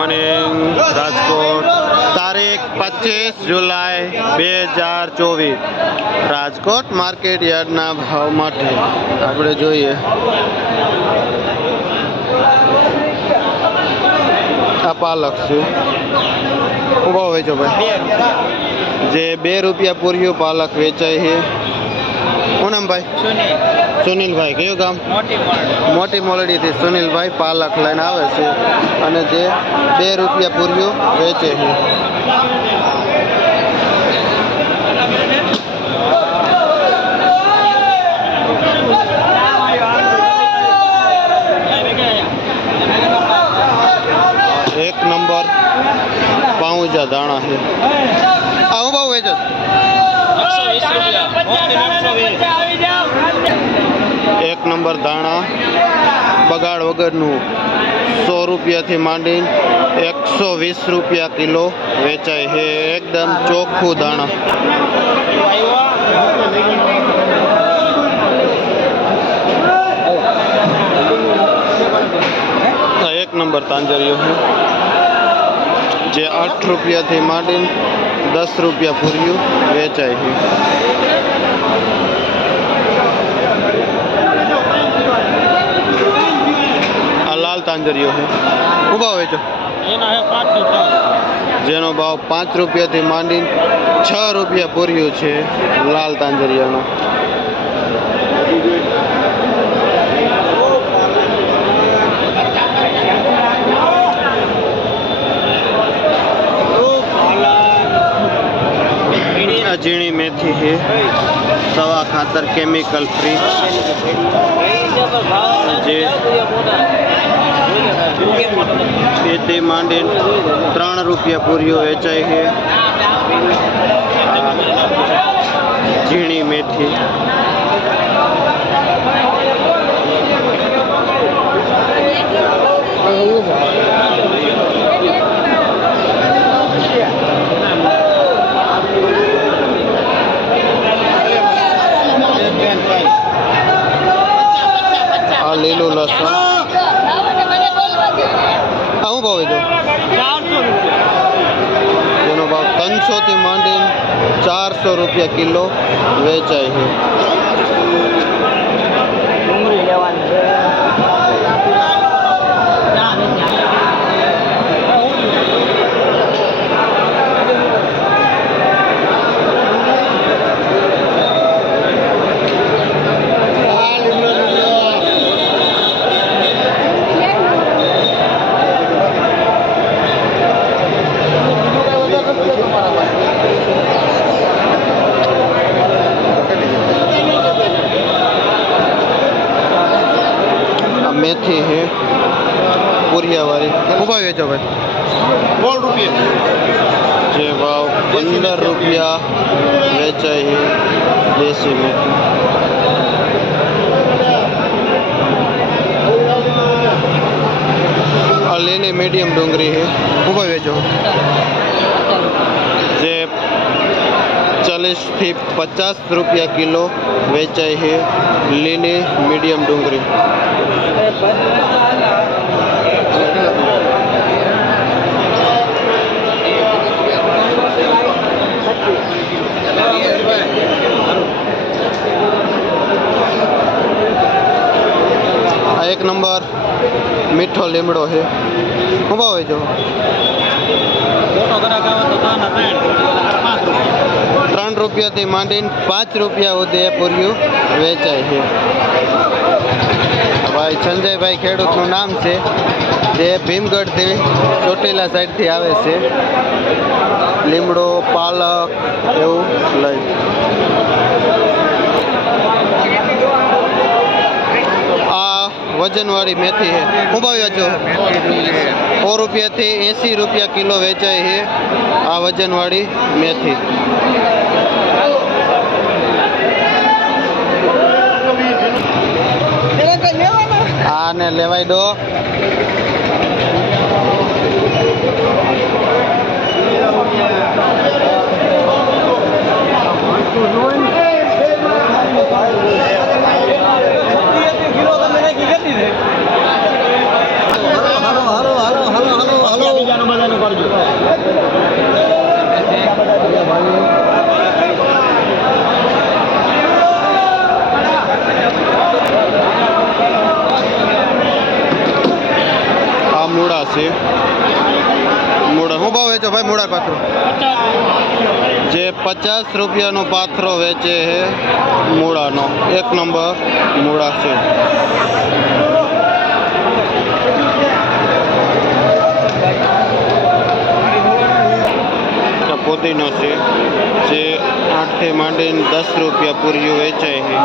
Morning Rajkot તારીખ 25 જુલાઈ 2024 Rajkot market યાર્ડના ભાવ માટે આપણે જોઈએ આ પાલક છે શું ભાવ વેચો ભાઈ જે 2 રૂપિયા પૂર્યું પાલક વેચાય છે શું નામ ભાઈ સુનિલભાઈ કયું ગામ મોટી મોલડીથી સુનિલભાઈ પાલક લઈને આવે છે અને જે 2 રૂપિયા પૂર્યું વેચે છે એક નંબર પાઉંજા દાણા છે આ હું ભાવ વેચો એક નંબર દાણા બગાડ વગરનું 100 રૂપિયાથી માંડીને 120 રૂપિયા કિલો વેચાય છે એકદમ ચોખ્ખું દાણા એક નંબર તાંજરીઓ છે જે 8 રૂપિયાથી માંડીને 10 રૂપિયા પૂર્યું વેચાય છે આ લાલ તાંજરીઓ છે શું ભાવ વેચો જેનો ભાવ 5 રૂપિયાથી માંડીને 6 રૂપિયા પૂર્યું છે લાલ તાંજરિયાનો ઝીણી મેથી છે દવા ખાતર કેમિકલ ફ્રી જે ખેતી માંડીને 3 રૂપિયા પૂરીઓ વેચાય છે ઝીણી મેથી લીલું લસણ શું ભાવ છે જેનો ભાવ 300 થી માંડીને 400 રૂપિયા કિલો વેચાય છે मेथी है पूरिया वाली શું ભાવ વેચો ભાઈ 12 રૂપિયા જે ભાવ 15 રૂપિયા વેચાય છે દેશી મેથી આ લીલી મીડિયમ ડુંગળી છે શું ભાવ વેચો જે 40 થી 50 રૂપિયા કિલો વેચાય છે લીલી મીડિયમ ડુંગળી આ એક નંબર મીઠો લીમડો છે શું ભાવ વેચો 3 રૂપિયાથી માંડીને 5 રૂપિયા સુધી પૂર્યું વેચાય છે ભાઈ સંજયભાઈ ખેડૂતનું નામ છે જે ભીમગઢથી ચોટીલા સાઈડથી આવે છે લીમડો પાલક એવું લઈ આ વજનવાળી મેથી છે શું ભાવ વેચો 100 રૂપિયાથી 80 રૂપિયા કિલો વેચાય છે આ વજનવાળી મેથી આને લેવાય દો મૂળા છે. મૂળા શું ભાવ વેચો ભાઈ? મૂળા પાથરો જે 50 રૂપિયાનો પાથરો વેચે છે મૂળાનો. 1 નંબર મૂળા છે. પુદીનો છે જે 8 થી માંડીને 10 રૂપિયા પૂરીઓ વેચાય છે.